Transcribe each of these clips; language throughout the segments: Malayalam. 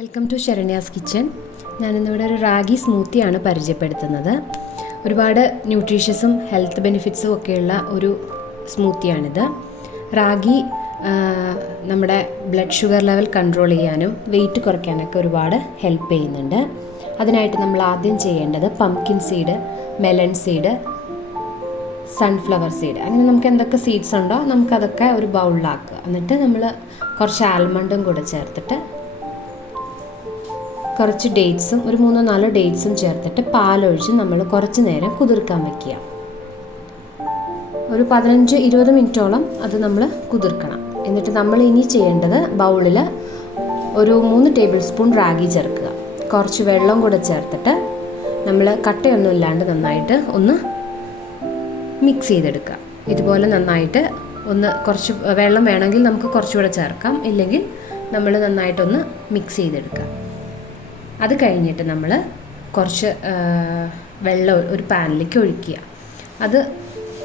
Welcome to Saranya's kitchen. ഞാനിന്നിവിടെ ഒരു റാഗി സ്മൂത്തിയാണ് പരിചയപ്പെടുത്തുന്നത്. ഒരുപാട് ന്യൂട്രീഷ്യസും ഹെൽത്ത് ബെനിഫിറ്റ്സും ഒക്കെയുള്ള ഒരു സ്മൂത്തിയാണിത്. റാഗി നമ്മുടെ ബ്ലഡ് ഷുഗർ ലെവൽ കൺട്രോൾ ചെയ്യാനും വെയിറ്റ് കുറയ്ക്കാനൊക്കെ ഒരുപാട് ഹെൽപ്പ് ചെയ്യുന്നുണ്ട്. അതിനായിട്ട് നമ്മൾ ആദ്യം ചെയ്യേണ്ടത് pumpkin seed, melon seed, sunflower seed, അങ്ങനെ നമുക്ക് എന്തൊക്കെ സീഡ്സ് ഉണ്ടോ നമുക്കതൊക്കെ ഒരു ബൗളിലാക്കുക. എന്നിട്ട് നമ്മൾ കുറച്ച് ആൽമണ്ടും കൂടെ ചേർത്തിട്ട് കുറച്ച് ഡേറ്റ്സും ഒരു 3-4 ഡേറ്റ്സും ചേർത്തിട്ട് പാലൊഴിച്ച് നമ്മൾ കുറച്ച് നേരം കുതിർക്കാൻ വയ്ക്കുക. ഒരു 15-20 മിനിറ്റോളം അത് നമ്മൾ കുതിർക്കണം. എന്നിട്ട് നമ്മൾ ഇനി ചെയ്യേണ്ടത് ബൗളിൽ ഒരു 3 ടേബിൾ സ്പൂൺ റാഗി ചേർക്കുക. കുറച്ച് വെള്ളം കൂടെ ചേർത്തിട്ട് നമ്മൾ കട്ടയൊന്നും ഇല്ലാണ്ട് നന്നായിട്ട് ഒന്ന് മിക്സ് ചെയ്തെടുക്കുക. ഇതുപോലെ നന്നായിട്ട് കുറച്ച് വെള്ളം വേണമെങ്കിൽ നമുക്ക് കുറച്ചുകൂടെ ചേർക്കാം, ഇല്ലെങ്കിൽ നമ്മൾ നന്നായിട്ടൊന്ന് മിക്സ് ചെയ്തെടുക്കുക. അത് കഴിഞ്ഞിട്ട് നമ്മൾ കുറച്ച് വെള്ളം ഒരു പാനിലേക്ക് ഒഴിക്കുക. അത്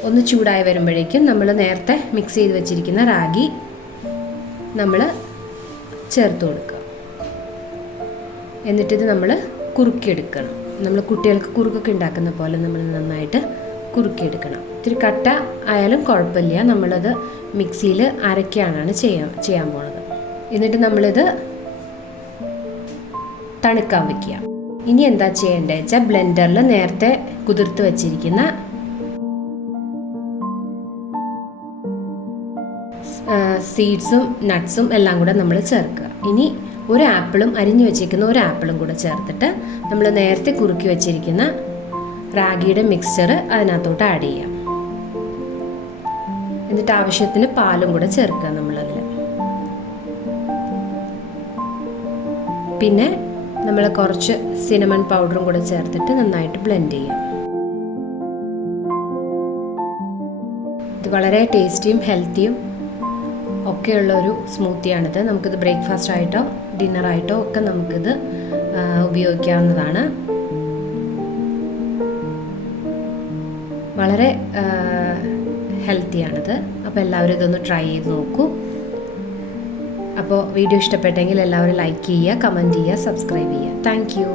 ഒന്ന് ചൂടായി വരുമ്പോഴേക്കും നമ്മൾ നേരത്തെ മിക്സ് ചെയ്ത് വെച്ചിരിക്കുന്ന റാഗി നമ്മൾ ചേർത്ത് കൊടുക്കുക. എന്നിട്ടിത് നമ്മൾ കുറുക്കിയെടുക്കണം. നമ്മൾ കുട്ടികൾക്ക് കുറുക്കൊക്കെ ഉണ്ടാക്കുന്ന പോലെ നമ്മൾ നന്നായിട്ട് കുറുക്കിയെടുക്കണം. ഇത്തിരി കട്ട ആയാലും കുഴപ്പമില്ല, നമ്മളത് മിക്സിയിൽ അരയ്ക്കാനാണ് ചെയ്യാൻ പോണത്. എന്നിട്ട് നമ്മളിത് തണുക്കാൻ വയ്ക്കുക. ഇനി എന്താ ചെയ്യേണ്ടത് വെച്ചാൽ ബ്ലെൻഡറിൽ നേരത്തെ കുതിർത്ത് വെച്ചിരിക്കുന്ന സീഡ്സും നട്ട്സും എല്ലാം കൂടെ നമ്മൾ ചേർക്കുക. ഇനി ഒരു ആപ്പിളും അരിഞ്ഞു വെച്ചിരിക്കുന്ന ഒരു ആപ്പിളും കൂടെ ചേർത്തിട്ട് നമ്മൾ നേരത്തെ കുറുക്കി വെച്ചിരിക്കുന്ന റാഗിയുടെ മിക്സ്ചർ അതിനകത്തോട്ട് ആഡ് ചെയ്യാം. എന്നിട്ട് ആവശ്യത്തിന് പാലും കൂടെ ചേർക്കുക നമ്മളതിൽ. പിന്നെ നമ്മൾ കുറച്ച് സിനമൺ പൗഡറും കൂടെ ചേർത്തിട്ട് നന്നായിട്ട് ബ്ലെൻഡ് ചെയ്യാം. ഇത് വളരെ ടേസ്റ്റിയും ഹെൽത്തിയും ഒക്കെയുള്ളൊരു സ്മൂത്തിയാണിത്. നമുക്കിത് ബ്രേക്ക്ഫാസ്റ്റ് ആയിട്ടോ ഡിന്നറായിട്ടോ ഒക്കെ നമുക്കിത് ഉപയോഗിക്കാവുന്നതാണ്. വളരെ ഹെൽത്തിയാണിത്. അപ്പോൾ എല്ലാവരും ഇതൊന്ന് ട്രൈ ചെയ്ത് നോക്കൂ. അപ്പോൾ വീഡിയോ ഇഷ്ടപ്പെട്ടെങ്കിൽ എല്ലാവരും ലൈക്ക് ചെയ്യുക, കമൻറ്റ് ചെയ്യുക, സബ്സ്ക്രൈബ് ചെയ്യുക. Thank you.